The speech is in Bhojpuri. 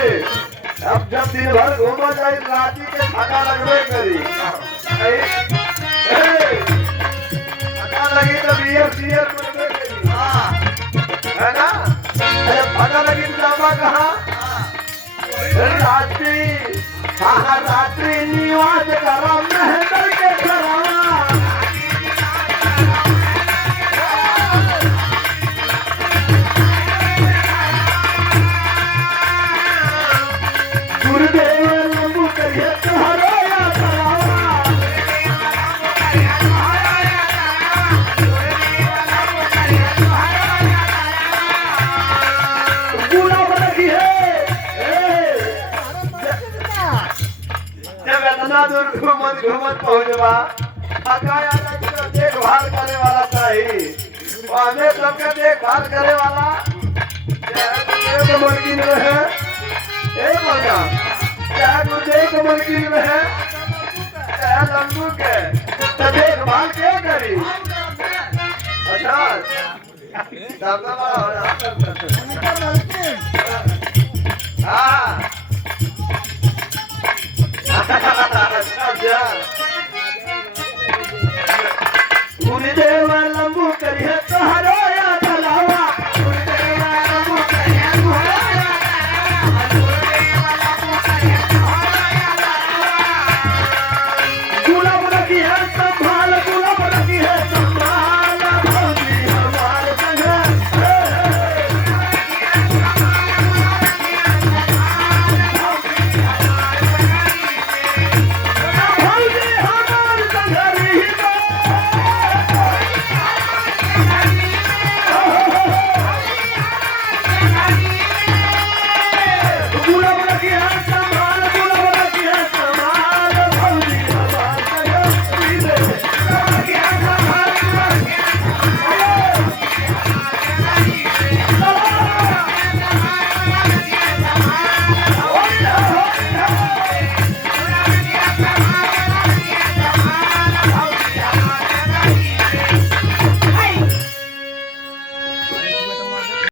अब जब दिन भर घूमा जाए राती के थका लगबे करी थका लगी तो बीएफ बनबे करी है ना। अरे थका लगी तो जामा कहाँ रात्रि रात्रि निवास करा मेहनत के करावा घूमत पहुंचवा देखभाल करे वाला चाहिए हमें सबके देखभाल करे वाला मुर्गी में है मुर्गी में है लंबू के तो देखभाल क्या करी। अच्छा हाँ गुरुदेव लंबू